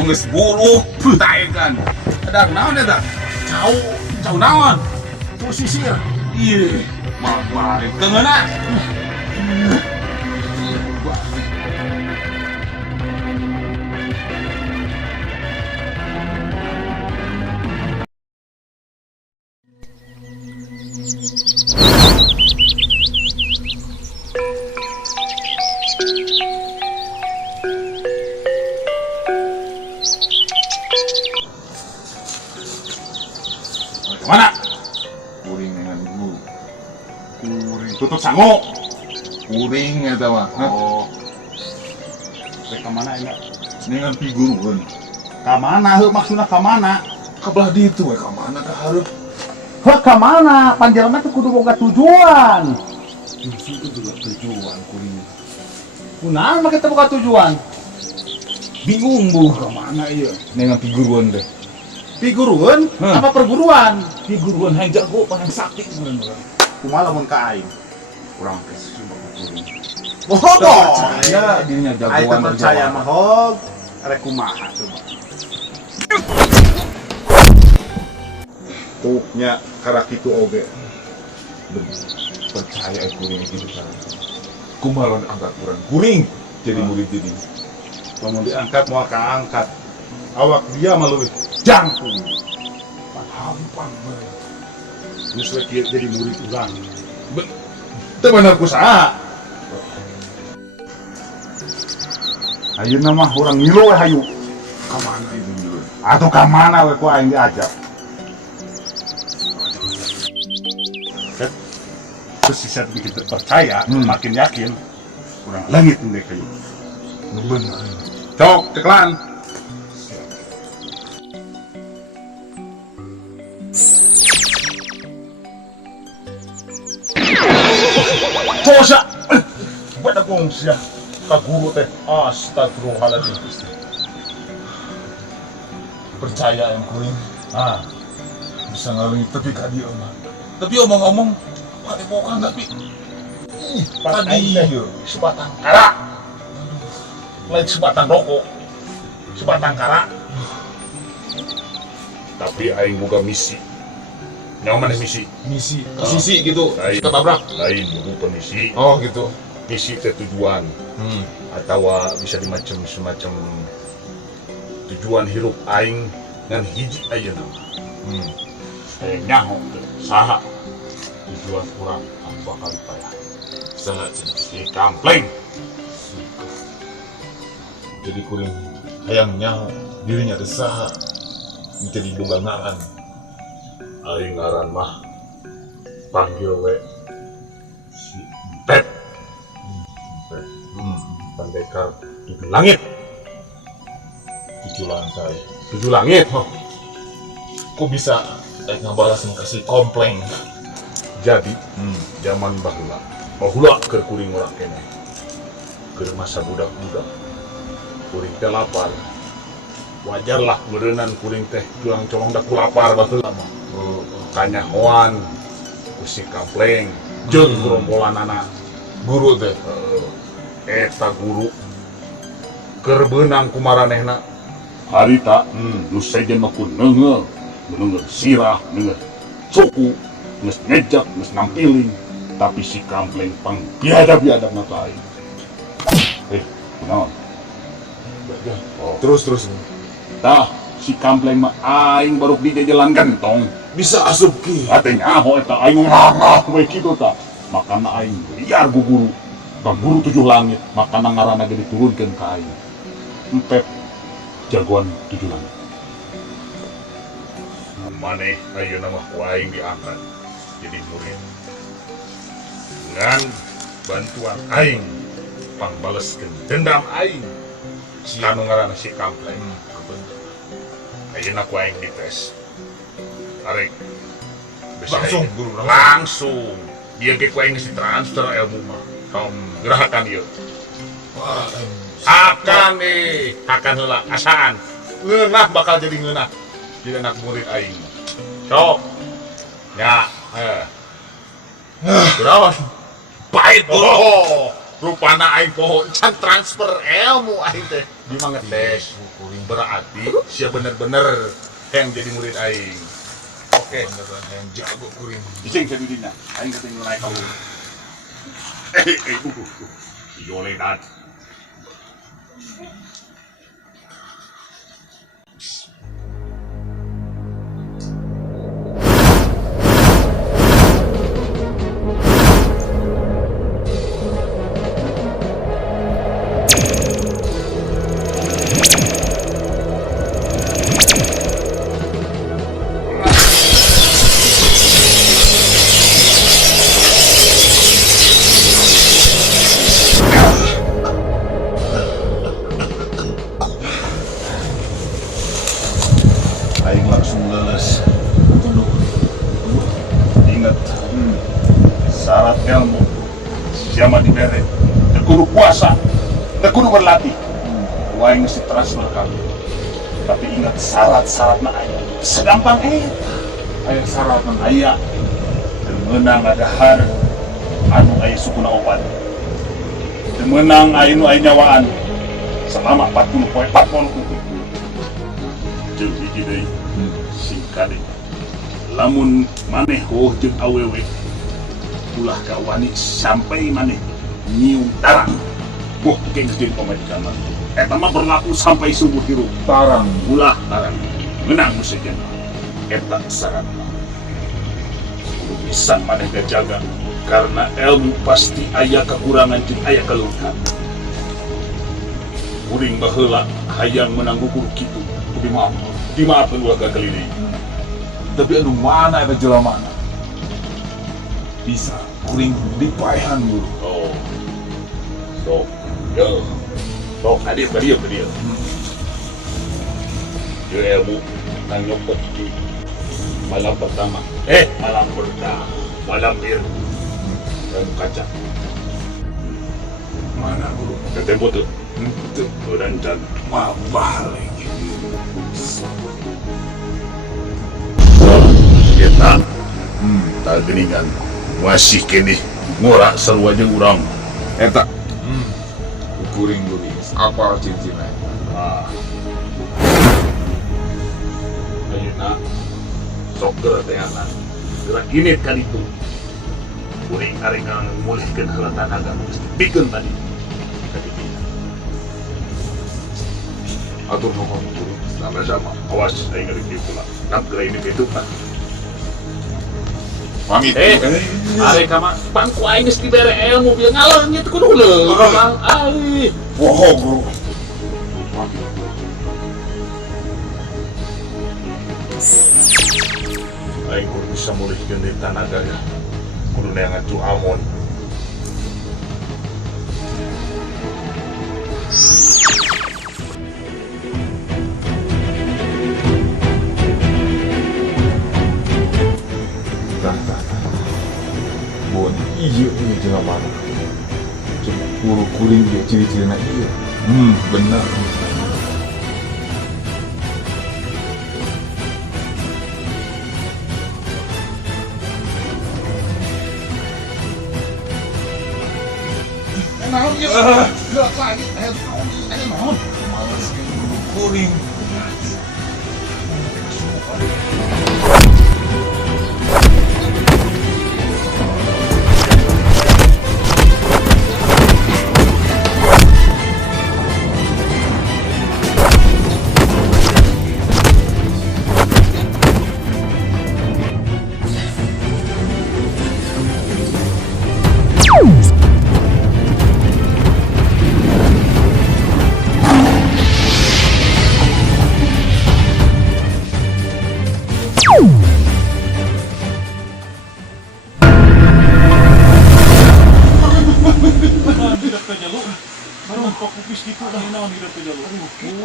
geus buruk taekan. Ada naon eta? Cau naon? Tuh sisir. Iya, balik keungeuna. Mana? Kuring dengan guru. Kuring tutup sango. Kuring eta mah. Oh. Rek ka mana ini? Dengan figurun. Ka mana heuh maksudna ka mana? Kabelah ditu we ka mana ka hareup? Heuh ka mana? Panjalma teh kudu boga tujuan. Justru itu juga tujuan kuring. Kunaon make teh boga tujuan? Bingung bu ka mana ieu? Dengan figurun teh. Figuruan apa perguruan? Figurun yang jago paling sakti meureun urang. Kumaha lamun ka aing? Urang teh sumpah kuring. Bohong. Percaya dirinya Aing jagoan percaya mah hog. Rek kumaha coba. Tuknya karak itu oge. Percaya kuring gitu kan. Kumalon angkat kurang kuring jadi murid jadi. Mau diangkat mau keangkat. Awak dia malu jangkung. Hampang bae. Geus we kieu jadi murid urang. Teu bener kusaha. Ayeuna mah urang ngilu we hayu. Ka mana itu dulu? Atuh ka mana we ku aing diajak. Terus si set bikin percaya, makin yakin. Urang langit ndek hayu. Bener. Cok, ceklan. Dosa. Buat aku sia. Ka guru teh. Astagfirullahaladzim. Percaya yang kuring bisa ngalungi tepi ka dieu mah. Tapi omong-omong padepokan tapi tadi sebatang kara. Lain sebatang rokok. Sebatang kara. Tapi aing boga misi. Nyawa mana misi? misi ke sisi gitu, Lain. kita tabrak. Lain bukan misi. Oh gitu. Misi teh tujuan. Atau bisa semacam tujuan hirup aing ngan hiji ayeuna. Aing nyaho teh saha tujuan urang anu bakal payah. Salah Si kampleng. jadi kuring hayangnya dirinya teh saha menjadi boga ngaran. Aing ngaran mah panggil we si Empet. Pendekar tujuh langit. Tujuh lantai. Tujuh langit. Kok bisa ngabalas kasih komplain? Jadi zaman bahula keur kuring urang keneh. Keur masa budak-budak. Kuring teh lapar. Wajarlah meureunan kuring teh juang colong da ku lapar batur mah. Kanyahoan ku si kampleng jeung gerombolanana. Guru teh. Eta guru keur beunang ku maranehna. Harita nu sejen mah ku neungeul sirah, neungeul suku, geus ngejak, geus nampiling. Tapi si kampleng pang biadab-biadab na ka aing. Kunaon? Oh. Terus. Tah, si kampleng mah aing baru di jalan gentong. Bisa asup ki. Ate nyaho eta aing ngangah we kitu tah. Makana aing liar ku guru. Ka guru tujuh langit, makana ngaranna ge diturunkeun ka aing. Empet jagoan tujuh langit. Maneh ayeuna mah ku aing diangkat jadi murid. Ngan bantuan aing pangbaleskeun dendam aing. Kanu ngaranna si kampleng. Ayeuna ku aing dites. Arek Langsung guru langsung dia ge ku aing geus transfer ilmu mah. Gerakan ieu. Wah, Akan heula asaan. Ngeunah bakal jadi ngeunah. Jadi anak murid aing. Sok. Ya, Kunaon? Baik oh. Rupana aing poho can transfer ilmu aing teh. Memang ngetes berarti siapa bener-bener yang jadi murid aing. Oke, beneran yang jago kuring. Ijeng saya dudina, aing ketinggalan naik kamu. Yole dat. Aing langsung leles. Ingat, syarat ilmu siapa diberi, kudu puasa, kudu berlatih. Aing mesti terus berkali. Tapi ingat syarat-syaratna aing segampang Ayah syarat nang aya menang ada har anu aya sukuna opat. Menang anu aya nyawaan selama 40 poe 40 jeung hiji deui singkade lamun maneh jeung awewe ulah ka wani sampai maneh nyium darah boh geus jadi pamajikan mah eta mah berlaku sampai seumur hidup tarang. ulah tarang menang musajana eta syaratna kudu bisa maneh jaga karena ilmu pasti aya kekurangan jeung aya kelemahan kuring baheula hayang menang gugur kitu dimaafkan ulah gagal ini. Tapi anu mana eta jelamana? Bisa kuring dipaehan guru. Oh. So, yo. So, hadir. Yo ilmu nang nyopot di malam pertama. Malam bir. Dan kaca. Mana guru? Ketempo tuh. Tuh, Dan mabah lagi. Kita tak geningan masih kini ngora sarua jeung urang Eta. Kuring guru. Apa cincinnya? Ayeuna sok geurateana geura init kan itu kuring arek mulihkeun heula tanaga pikeun tadi Atur nuhun guru. sama-sama awas aing ngarek kieu pula nak geura ini itu kan Pamit. arek ka pangku aing geus dibere ilmu bieu ngalor nya teh kudu leuh bang ai Bohong guru. aing kudu bisa mulihkeun deui tanaga ya kudu neangan tu amon Bon, iya ini jelamana. Cuma guru kuring dia ciri-cirina iya. Benar. Naon ya? Gerak lagi. Naon? Malas guru kuring.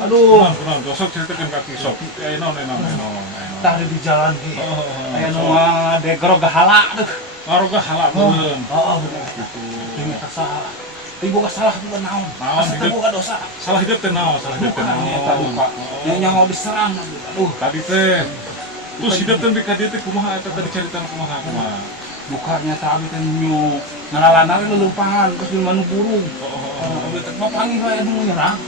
Aduh, sok ceritakan kaki sok. Enon. Tadi di jalan ki. Aya nu degrog gahala deh. Maroga halak beun. Oh, bener gitu. Ini salah. Tapi boga salah juga naon. Naon, Asa boga dosa. Salah hidup teh naon, salah hidup teh naon. Eta lupa. Nyawa diserang. Aduh, Tadi teh terus hidup teh ka dieu teh kumaha eta tadi carita kumaha. bukanya tadi teh nyu ngalalana leuleumpangan geus di manu burung. Abi teh panggil aya nu nyerang.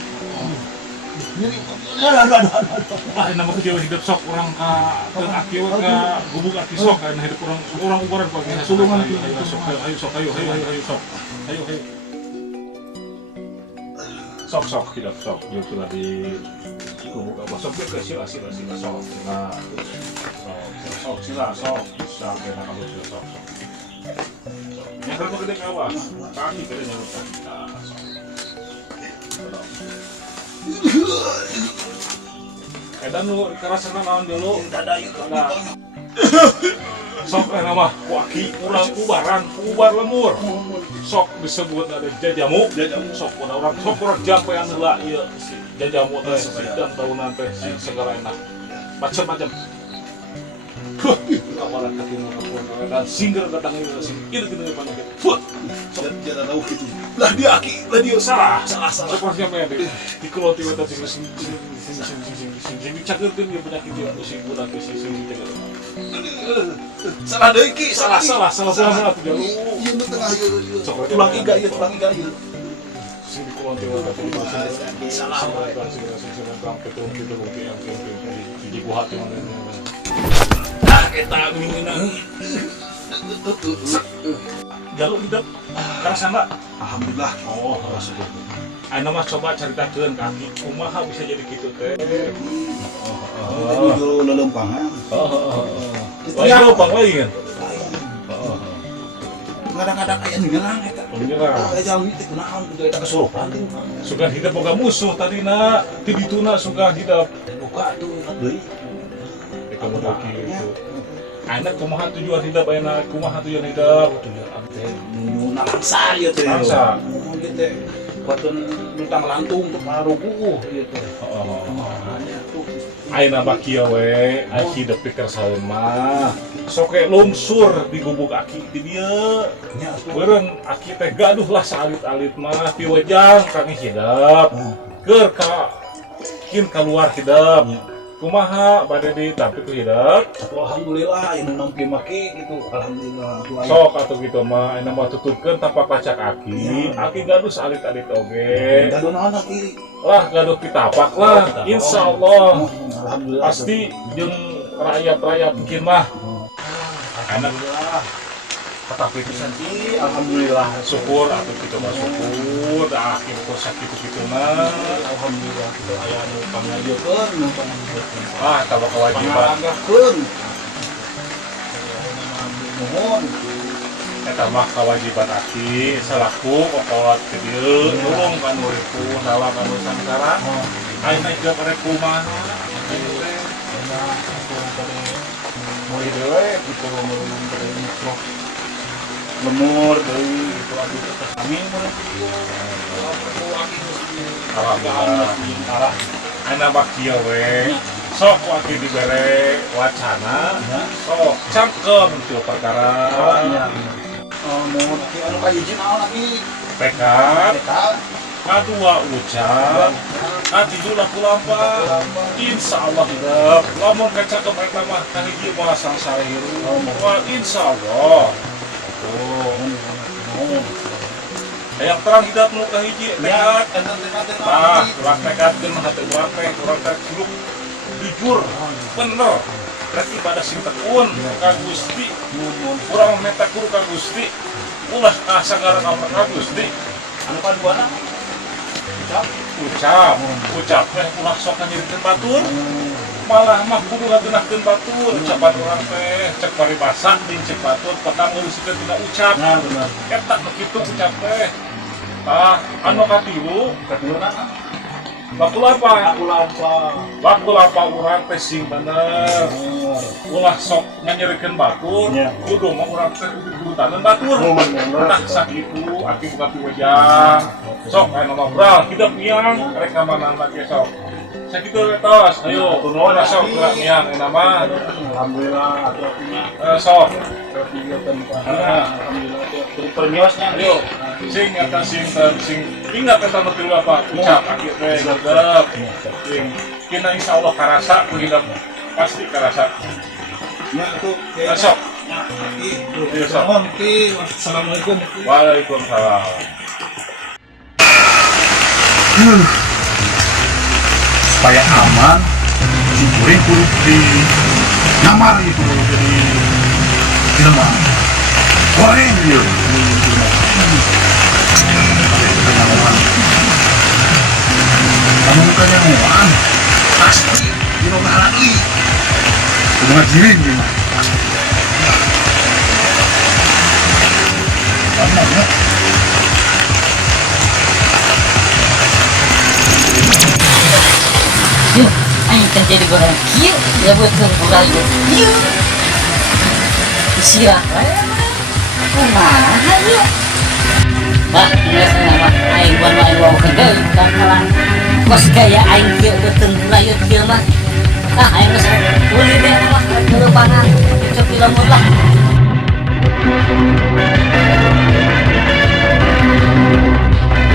Ah, nama kecil hidup sok orang ke aki ke gubuk aki sok kan hidup orang ukuran pagi sulungan ayo sok ayo sok ayo sok ayo sok hidup sok yuk kita di gubuk apa sok ke sila sok nah sok sila sok sampai nak kalau sila sok yang kerja gede kawan kaki gede nyamuk dan lu kerasana naon dulu sok nama waki urang ubar lemur sok disebut ada jajamu sok orang jampe anu lah ieu si jajamu teh sidang tahunan teh si segala enak macam-macam amalan ketemu dan singger datang ini itu banyak Jangan tahu gitu. lah dia salah seperti apa ya di kalau tiba-tiba sing cagerkeun dia penyakit dia sing budak sing cager Salah deui ki, salah tuh jauh Ieu nu tengah ieu. Tulang iga ieu. sing di kalau tiba-tiba salah sing bang betul yang di buah hati mana kita minang jalur hidup kerasa Alhamdulillah. oh ayo mah coba ceritakeun kaki kumaha bisa jadi gitu teh Itu lelempangan. ya leumpang lain Kadang-kadang aya nyerang eta. Aya jalmi teh kunaon kudu eta kesurupan. sugan hidup boga musuh tadina ti dituna sugan hidup Buka tuh deui. kamu gitu anak kumaha tujuan hidup ayeuna kumaha tujuan hidup Nu nalangsa ieu teh. Nalangsa. Ieu teh buatkeun lintang lantung untuk ngaruguh ieu teh. ayeuna mah kieu we aya hidup pikir saeun mah sok we lungsur di gubuk aki di dieu beureun aki teh gaduh lah saalit-alit mah piwejang kami hidup keur ka kin keluar hidup kumaha bade di tapi ku hidup Alhamdulillah ini nampi make gitu. Alhamdulillah. sok atuh gitu mah ayeuna mah tutupkeun tapak pacak aki gaduh saalit-alit oge Gaduh naon aki? lah gaduh pitapak lah insyaallah Alhamdulillah. pasti jeung rakyat-rakyat mungkin mah anak Tapi pisan ki alhamdulillah. syukur atuh kitu mah syukur da akhir kursak kitu-kitu mah Alhamdulillah kita aya nu pangajieukeun, nu pangajieukeun. ah eta mah kewajiban Panganggahkeun. Mohon. eta mah kewajiban aki selaku kolot ke dieu nulung ka nu ripun dalam anu sangkara ayeuna jeung rek kumaha Mulai dewe gitu lemur deui gitu atuh teh kami mun alhamdulillah ayeuna mah kieu we sok waki dibere wacana sok cangkem teu perkara mau anu kahiji naon lagi tekad tekad kadua ucap katilu laku lampah insyaallah hidup lamun kacakep eta mah kahiji moal sangsara hirup moal insyaallah yang terang hidup nu kahiji tekad tah urang tekadkeun mah teu urang teh kudu jujur bener rek ibadah sing tekun ka Gusti urang meta kudu ka Gusti ulah sagara ka Gusti anu kaduana ucap teh ulah sok nganyirikeun batur malah mah kudu ngageunahkeun batur ucapan urang teh cek paribasa jeung cek batur petang ngeureuskeun tina ucap nah benar eta kitu ucap teh tah anu katilu kaduana waktu lapa urang teh sing bener ulah sok nganyirikeun batur kudu mah urang teh kudu taneun batur tah sakitu aki buka piwejang sok aya mah brah hidup miang rek ka manehna ge sok sakitu tos ayo ulah sok gerak miang eta mah alhamdulillah atuh sok alhamdulillah atuh permiosnya ayo sing eta sing ingat eta nu tilu apa ucap aki teh gegep sing kina insyaallah karasa ku hidup pasti karasa ya atuh sok Assalamualaikum. Waalaikumsalam. supaya aman si kuring kudu di nyamar itu jadi jelema goreng dia kamu bukannya ngoan pasti di rumah lagi udah ngajirin gimana mana ya yuk ayo kita jadi goreng yuk ya betul kurang yuk istirahat kumaha yuk bah nggak sama aing buat main wow kegel bakalan kos gaya aing kieu betul kurang kieu mah aing geus uli deh mah dulu pangan coba lemur lah